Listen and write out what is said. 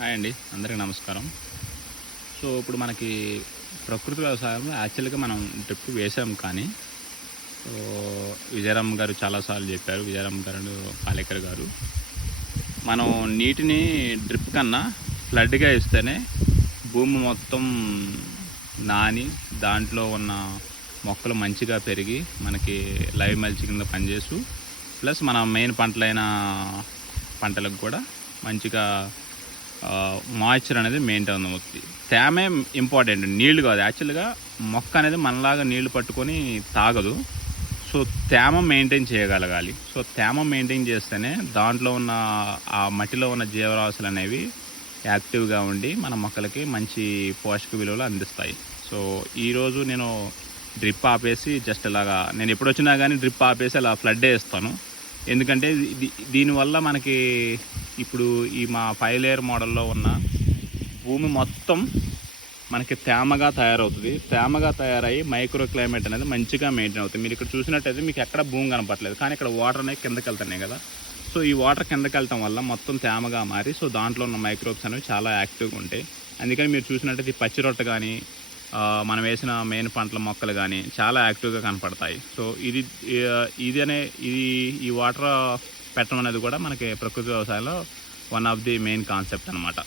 Hi అండి అందరికీ నమస్కారం. సో ఇప్పుడు మనకి ప్రకృతి వ్యవసాయంలో యాక్చువల్గా మనం డ్రిప్ వేసాం కానీ సో విజయరామ్ గారు చాలాసార్లు చెప్పారు విజయరామ్ గారు పాలేకర్ గారు. మనం నీటిని డ్రిప్ కన్నా ఫ్లడ్గా ఇస్తేనే భూమి మొత్తం నాని దాంట్లో ఉన్న మొక్కలు మంచిగా పెరిగి మనకి లైవ్ మల్చి కింద పనిచేస్తూ ప్లస్ మన మెయిన్ పంటలైన పంటలకు కూడా మంచిగా మాయిశ్చర్ అనేది మెయింటైన్ అవుతుంది తేమే ఇంపార్టెంట్ నీళ్ళు కాదు. యాక్చువల్గా మొక్క అనేది మనలాగా నీళ్ళు పట్టుకొని తాగదు. సో తేమ మెయింటైన్ చేయగలగాలి. సో తేమ మెయింటైన్ చేస్తేనే దాంట్లో ఉన్న ఆ మట్టిలో ఉన్న జీవరాశులు అనేవి యాక్టివ్గా ఉండి మన మొక్కలకి మంచి పోషక విలువలు అందిస్తాయి. సో ఈరోజు నేను డ్రిప్ ఆపేసి జస్ట్ ఇలాగా నేను ఎప్పుడు వచ్చినా కానీ డ్రిప్ ఆపేసి అలా ఫ్లడ్ వేస్తాను. ఎందుకంటే దీనివల్ల మనకి ఇప్పుడు ఈ మా ఫైవ్ లేయర్ మోడల్లో ఉన్న భూమి మొత్తం మనకి తేమగా తయారవుతుంది. తేమగా తయారయ్యి మైక్రో క్లైమేట్ అనేది మంచిగా మెయింటైన్ అవుతుంది. మీరు ఇక్కడ చూసినట్టయితే మీకు ఎక్కడ భూమి కనపట్లేదు కానీ ఇక్కడ వాటర్ అనేది కిందకి వెళ్తున్నాయి కదా. సో ఈ వాటర్ కిందకి వెళ్ళటం వల్ల మొత్తం తేమగా మారి సో దాంట్లో ఉన్న మైక్రోబ్స్ అనేవి చాలా యాక్టివ్గా ఉంటాయి. అందుకని మీరు చూసినట్టయితే ఈ పచ్చి రొట్టె కానీ మనం వేసిన మెయిన్ పంటల మొక్కలు కానీ చాలా యాక్టివ్గా కనపడతాయి. సో ఇది ఇది అనే ఇది ఈ వాటర్ పెట్టడం అనేది కూడా మనకి ప్రకృతి వ్యవసాయంలో one of the main concept అనమాట